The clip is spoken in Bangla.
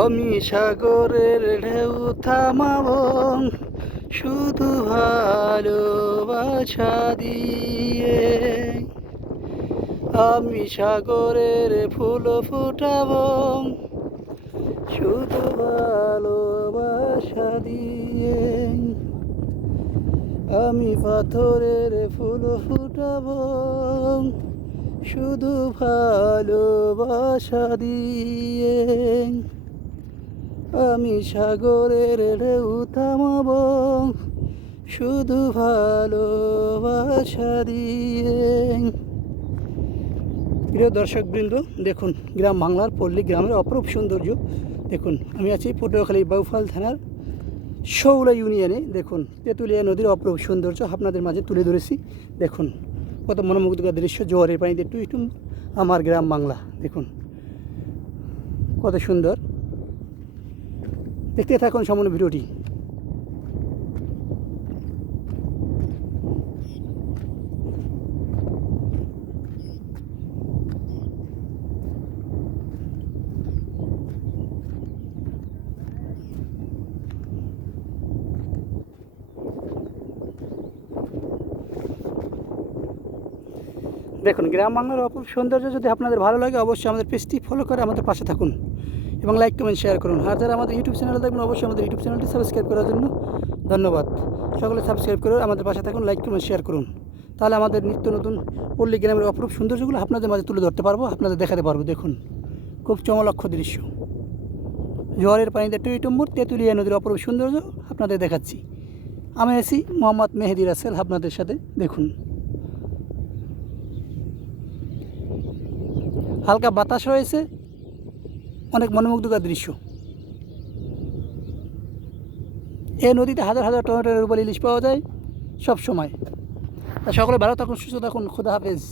আমি সাগরের ঢেউ থামাবো শুধু ভালোবাসা দিয়ে। আমি সাগরের ফুল ফুটাবো শুধু ভালোবাসা দিয়ে। আমি পাথরের ফুল ফুটাবো শুধু ভালোবাসা দিয়ে। আমি সাগরের ঢেউ থামাবো শুধু ভালোবাসা দিয়ে। প্রিয় দর্শকবৃন্দ, দেখুন গ্রাম বাংলার পল্লী গ্রামের অপরূপ সৌন্দর্য। দেখুন আমি আছি পটুয়াখালী বাউফল থানার শৌলা ইউনিয়নে। দেখুন তেঁতুলিয়া নদীর অপরূপ সৌন্দর্য আপনাদের মাঝে তুলে ধরেছি। দেখুন কত মনোমুগ্ধকর দৃশ্য, জোয়ারের পানিতে টুইটুম আমার গ্রাম বাংলা। দেখুন কত সুন্দর, দেখতে থাকুন সম্পূর্ণ ভিডিওটি। দেখুন গ্রাম বাংলার অপূর্ব সৌন্দর্য যদি আপনাদের ভালো লাগে অবশ্যই আমাদের পেজটি ফলো করে আমাদের পাশে থাকুন এবং লাইক কমেন্ট শেয়ার করুন। আর যারা আমাদের ইউটিউব চ্যানেলে দেখবেন অবশ্যই আমাদের ইউটিউব চ্যানেলটি সাবস্ক্রাইব করার জন্য ধন্যবাদ। সকলে সাবস্ক্রাইব করে আমাদের পাশে থাকুন, লাইক কমেন্ট শেয়ার করুন। তাহলে আমাদের নিত্য নতুন পল্লী গ্রামের অপরূপ সৌন্দর্যগুলো আপনাদের মাঝে তুলে ধরতে পারবো, আপনাদের দেখাতে পারবো। দেখুন খুব চমলক্ষ দৃশ্য, জোয়ারের পানিতে টইটুম্বুর তেঁতুলিয়া নদীর অপরূপ সৌন্দর্য আপনাদের দেখাচ্ছি। আমি আছি মোহাম্মদ মেহেদি রাসেল আপনাদের সাথে। দেখুন হালকা বাতাস রয়েছে, অনেক মনোমুগ্ধকর দৃশ্য। এই নদীতে হাজার হাজার টমেটোর রূপালী ইলিশ পাওয়া যায় সব সময়। তা সকলে ভালো থাকুন, সুস্থ থাকুন, খোদা হাফেজ।